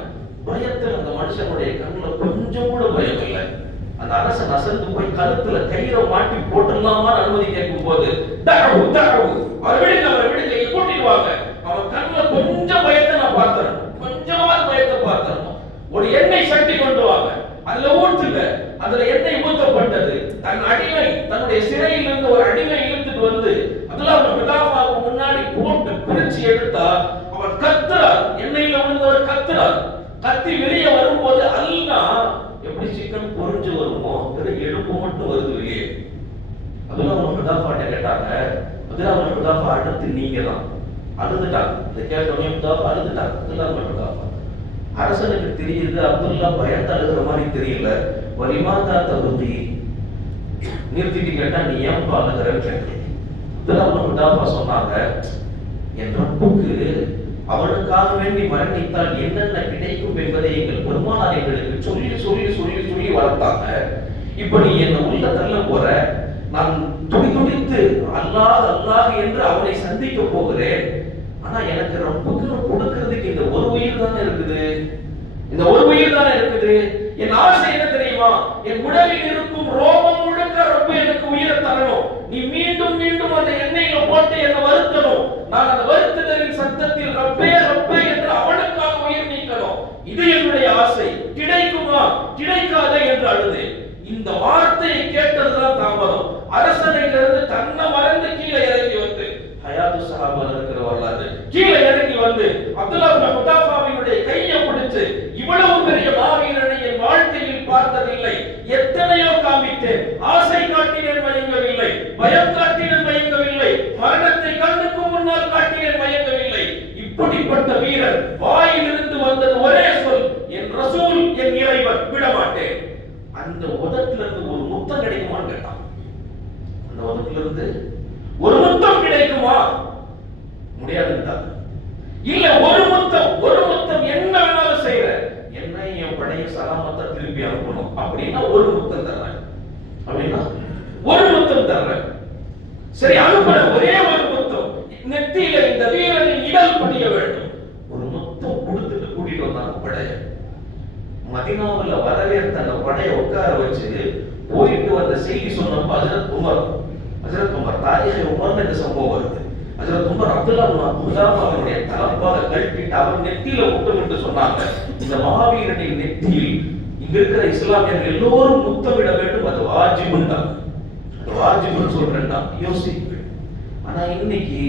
பயத்தில் அந்த மனுஷனுடைய கண்ணுல கொஞ்சம் கூட பயம் இல்லை. அந்த அரசன் அசந்து போய் கழுத்துல கயிறை மாட்டி போட்டுடலாமான்னு அனுமதி கேட்கும் போது அவர் விடுங்க கூட்டிட்டு வாங்க. அவன் கண்ணுல கொஞ்சம் பயத்தை நான் பார்த்தேன், கொஞ்சமாவது பயத்தை பார்த்தேன். ஒரு எண்ணெய் சட்டி கொண்டு வாங்க, அதுல ஊற்றுங்க. அதுல எண்ணெய் ஊற்றப்பட்டது. தன் அடிமை, தன்னுடைய சிறையில் இருந்து ஒரு அடிமை இழுத்துட்டு வந்து அப்துல்லாஹ் இப்னு ஹுதாஃபாவுக்கு முன்னாடி போட்டு பிரிச்சு எடுத்தா அவன் கத்துறார். எண்ணெயில விழுந்தவர் கத்துறார். கத்தி வெளியே வரும்போது அல்லா எப்படி சிக்கன் பொரிஞ்சு வருமோ எலும்பு மட்டும் வருது வெளியே. அப்துல்லாஹ் இப்னு ஹுதாஃபா கேட்டாங்க, அப்துல்லாஹ் இப்னு ஹுதாஃபா அடுத்து நீங்க தான். அழுதுட்டாங்க. இதை கேட்டோன்னே ஹுதாஃபா அழுதுட்டாங்க. அப்துல்லாஹ் இப்னு ஹுதாஃபா அரசனுக்கு தெரியுது அப்துல்லாஹ் பயந்து அழுகிற மாதிரி தெரியல. வலிமாதா தகுதி நிறுத்திட்டு கேட்டா, நீ ஏன் அழுகிறன்னு கேட்டேன். அப்துல்லாஹ் இப்னு ஹுதாஃபா சொன்னாங்க, என் ரப்புக்கு அவனுக்காக வேண்டி மரணித்தால் என்னென்ன கிடைக்கும் என்பதை எங்கள் பெருமானார் எங்களுக்கு சொல்லி சொல்லி சொல்லி சொல்லி வளர்த்தாங்க. இப்ப நீ என்ன உள்ள தள்ள போற, நான் துடித்து அல்லாஹ் அல்லாஹ் என்று அவனை சந்திக்க போகிறேன். ஆனா எனக்கு ரப்புக்கு கொடுக்கிறதுக்கு இந்த ஒரு உயிர் தானே இருக்குது, இந்த ஒரு உயிர் தானே இருக்குது. என் ஆசை என்ன தெரியுமா? என் உடலில் இருக்கும் ரோமம் முழுக்க ரப்பு எனக்கு உயிரை தரணும். நீ மீண்டும் மீண்டும் அந்த எண்ணெயில போட்டு என்ன வருத்தணும். நான் அந்த வருத்துதலின் சத்தத்தில் ரப்பே ரப்பே என்று அவனுக்காக உயிர் நீக்கணும். இது என்னுடைய ஆசை. கிடைக்குமா கிடைக்காதே என்று அழுதேன். இந்த வார்த்தையை கேட்டதுதான் தாமதம். அரசனையிலிருந்து தன்னை மறந்து கீழே இறங்கி வந்து ஹயாத்து சஹாபா இருக்கிற வரலாறு கீழே இறங்கி வந்து அப்துல்லாஹ் இப்னு ஹுதாஃபாவினுடைய கையை பிடிச்சு, இவ்வளவு பெரிய மாவீரனை என் வாழ்க்கையில் பார்த்ததில்லை. எத்தனையோ காமித்தேன், ஆசை காட்டினேன் மயங்கவில்லை, பயம் காட்டினேன் மயங்கவில்லை, மரணத்தை கண்ணுக்கு முன்னால் காட்டினேன் மயங்கவில்லை. இப்படிப்பட்ட வீரர் வாயிலிருந்து வந்தது ஒரே சொல், என் ரசூல் என் இறைவன் விடமாட்டேன். அந்த உதட்டிலிருந்து ஒரு முத்தம் கிடைக்குமான்னு கேட்டான். அந்த உதட்டிலிருந்து ஒரு முத்தம் கிடைக்குமா? முடியாதுன்றாங்க. இல்ல ஒரு முத்தம் என்ன வேணாலும் செய்யற, என்ன என் படைய சலாமத்தை திருப்பி அனுப்பணும் அப்படின்னா ஒரு முத்தம் தர்றேன், அப்படின்னா ஒரு முத்தம் தர்றேன். சரி அனுப்புற, ஒரே ஒரு முத்தம். நெத்தியில இந்த வீரனின் இடல் படிய வேண்டும். ஒரு முத்தம் கொடுத்துட்டு கூட்டிட்டு வந்தாங்க படைய. மதீனாவுல வரவேற்ற அந்த படையை உட்கார வச்சு போயிட்டு வந்த செய்தி சொன்னப்ப ஹஜ்ரத் உமர் தாரிகை உமர்ல இந்த சம்பவம் வருது. ஹஜ்ரத் உமர் அப்துல்லாஹ் இப்னு ஹுதாஃபாவுடைய தலப்பாக கழட்டிட்டு அவர் நெத்தியில முத்தமிட்டு சொன்னாங்க, இந்த மாவீரனின் நெத்தியில் இங்க இருக்கிற இஸ்லாமியர்கள் எல்லோரும் முத்தமிட வேண்டும், அது வாஜிபுன்றாங்க. அது வாஜிபுன்னு சொல்றேன்டா யோசிங்க. ஆனா இன்னைக்கு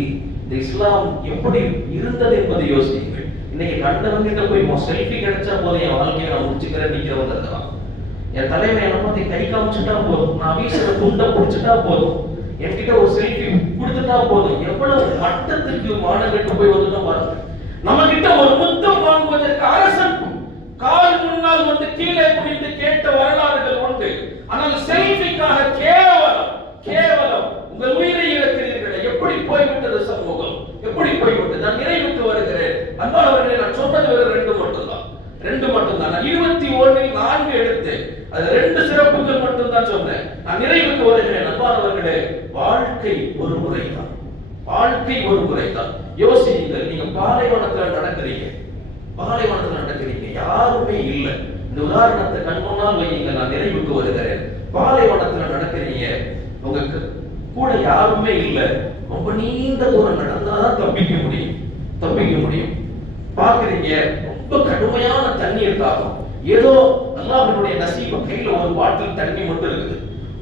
இந்த இஸ்லாம் எப்படி இருந்தது என்பதை யோசிங்க. இன்னைக்கு கண்டவங்கிட்ட போய் செல்ஃபி கிடைச்சா போதும், என் வாழ்க்கையை நான் முடிச்சுக்கிறேன் நிக்கிறவங்க இருக்கலாம். என் தலைவன் என்ன பார்த்து கை காமிச்சுட்டா போதும், நான் வீசுற துண்டை பிடிச்சிட்டா போதும், என்கிட்ட ஒரு செல்ஃபி கொடுத்துட்டா போதும். எவ்வளவு மட்டத்துக்கு மானங்கட்டு போய் வந்துட்டோம் பாருங்க. நம்ம கிட்ட ஒரு முத்தம் வாங்குவதற்கு அரசன் கால் முன்னால் வந்து கீழே குனிந்து கேட்ட வரலாறுகள் உண்டு. ஆனால் செல்ஃபிக்காக கேவலம் கேவலம் உங்கள் உயிரை இழக்கிறீர்களே. எப்படி போய்விட்டது சமூகம், எப்படி போய்விட்டது. நான் நிறைவுக்கு வருகிறேன். அன்பானவர்களே, நான் சொன்னது வெறும் ரெண்டு மட்டும்தான். நான் 21 4 எடுத்து அது 2 சிறப்புகள் மட்டும் தான் சொன்னேன். நான் நிறைவுக்கு வருகிறேன். அன்பானவர்களே, வாழ்க்கை ஒரு முறைதான். வாழ்க்கை ஒரு முறைதான். யோசியுங்கள், நீங்க பாலைவனத்துல நடக்கிறீங்க, யாருமே இல்லை. இந்த உதாரணத்தை கண் முன்னால் வையுங்க. நான் நிறைவுக்கு வருகிறேன். பாலைவனத்துல நடக்கிறீங்க, உங்களுக்கு கூட யாருமே இல்லை. ரொம்ப நீண்ட தூரம் நடந்தாதான் தப்பிக்க முடியும். பாக்குறீங்க, ரொம்ப கடுமையான தண்ணீர் தாகம். ஏதோ அல்லாஹ்வுடைய நசீப கையில ஒரு பாட்டில் தண்ணி மட்டும் இருக்குது.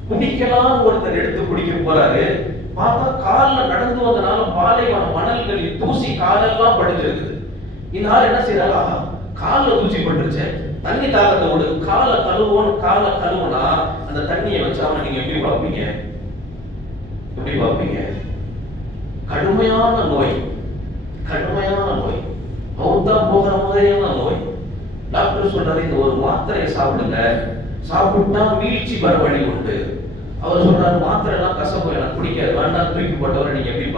குடிக்கலாம் ஒருத்தர் எடுத்து குடிக்க போறாரு. பார்த்தா காலில் நடந்து வந்தனால பாலைவன மணல்களில் தூசி காலெல்லாம் படிஞ்சிருக்குது. இந்த ஆள் என்ன செய்யறாரு, காலில் தூசி பட்டுருச்சு, தண்ணி தாகத்தோடு காலை கழுவுனா அந்த தண்ணியை வச்சாம நீங்க எப்படி பார்ப்பீங்க? கடுமையான நோய், மௌத்தா போகிற மாதிரியான நோய். டாக்டர் சொல்றாரு, இந்த ஒரு மாத்திரையை சாப்பிடுங்க, சாப்பிட்டா மீழ்ச்சி வர வழி உண்டு. அவர் சொல்றாரு, மாத்திரை எல்லாம் கசப்பு, எனக்கு பிடிக்காது, வேண்டாம் தூக்கி போட்டவரை நீங்க எப்படி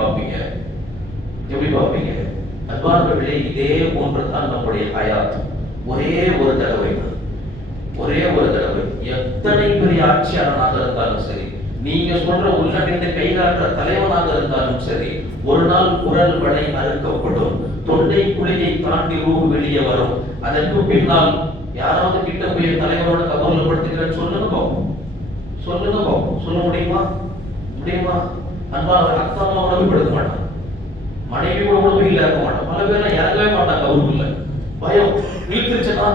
பார்ப்பீங்க? அன்பானவர்களே, இதே போன்றுதான் நம்முடைய ஹயாத். ஒரே ஒரு தடவை. எத்தனை பெரிய ஆட்சியாளனாக இருந்தாலும் சரி, நீங்க சொல்ற உள்ளிட்ட கைகாட்டுற தலைவனாக இருந்தாலும் சரி, ஒரு நாள் குரல் வளை அறுக்கப்படும், தொண்டை குழியை தாண்டி ரூபு வெளியே வரும். அதற்கு பின்னால் யாராவது கிட்ட போய் தலைவரோட கபர்ல படுத்துக்கிறேன்னு சொல்லுங்க பார்ப்போம். சொல்ல முடியுமா? அன்பான அத்தாமாவோட படுக்க மாட்டான், மனைவியோட கூட வெளியில இருக்க மாட்டான், பல பேர்லாம் இறங்கவே மாட்டாங்க. கபருக்குள்ள பயம் இழுத்துச்சுன்னா.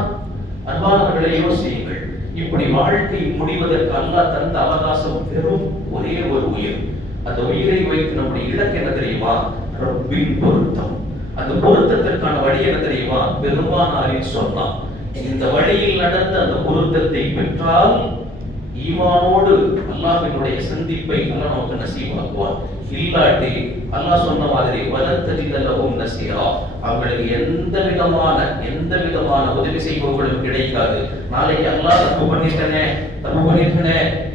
அன்பானவர்களை யோசியுங்கள். இப்படி வாழ்க்கை முடிவதற்கு அல்லாஹ் தந்த அவகாசம் பெரும் ஒரே ஒரு உயிர். அந்த உயிரை வைத்து நம்முடைய இலக்கு என்ன தெரியுமா? ரப்பின் பொருத்தம். அந்த பொருத்தத்திற்கான வழி என்ன தெரியுமா? பெருமானாரின் சொன்னான், இந்த வழியில் நடந்த அந்த பொருத்தத்தை பெற்றால் ஈமானோடு அல்லாஹ்வினுடைய சந்திப்பை அல்லாஹ் நமக்கு நசீபாக்குவான். இல்லாட்டி அல்லாஹ் சொன்ன மாதிரி வலத்தஜிதலஹும் நஸீரா, அவங்களுக்கு எந்த விதமான உதவி செய்பவர்களும் கிடைக்காது. நாளைக்கு அல்லாஹ் தப்பு பண்ணிட்டனே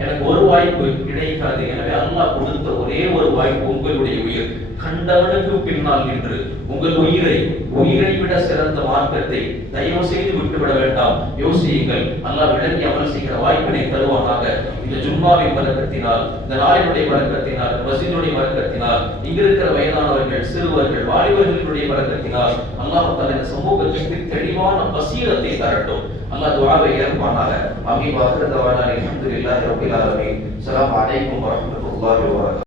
எனக்கு ஒரு வாய்ப்பு கிடைக்காது. எனவே அல்லாஹ் கொடுத்த ஒரே ஒரு வாய்ப்பு உங்களுடைய உயிர். கண்டவனுக்கு பின்னால் நின்று உங்கள் உயிரை விட சிறந்த மார்க்கத்தை தயவு செய்து விட்டுவிட வேண்டாம். யோசியுங்கள். அல்லாஹ் விளங்கி அமல் செய்கிற வாய்ப்பினை தருவானாக. இந்த ஜும்மாவின் பரக்கத்தினால், இந்த நாளினுடைய பரக்கத்தினால், மஸ்ஜிதுடைய பரக்கத்தினால், இங்கிருக்கிற வயதானவர்கள், சிறுவர்கள், வாலிபர்களுடைய பரக்கத்தினால் அல்லாஹ் தஆலா இந்த சமூகத்திற்கு தெளிவான பசீரத்தை தரட்டும். அல்லாஹ் துஆவை ஏற்பானாக. ஆமீன். வ ஆகிரு தஅவானா அல்ஹம்துலில்லாஹி ரப்பில் ஆலமீன். ஸலாம் அலைக்கும் வ ரஹ்மத்துல்லாஹி வ பரகாத்துஹு.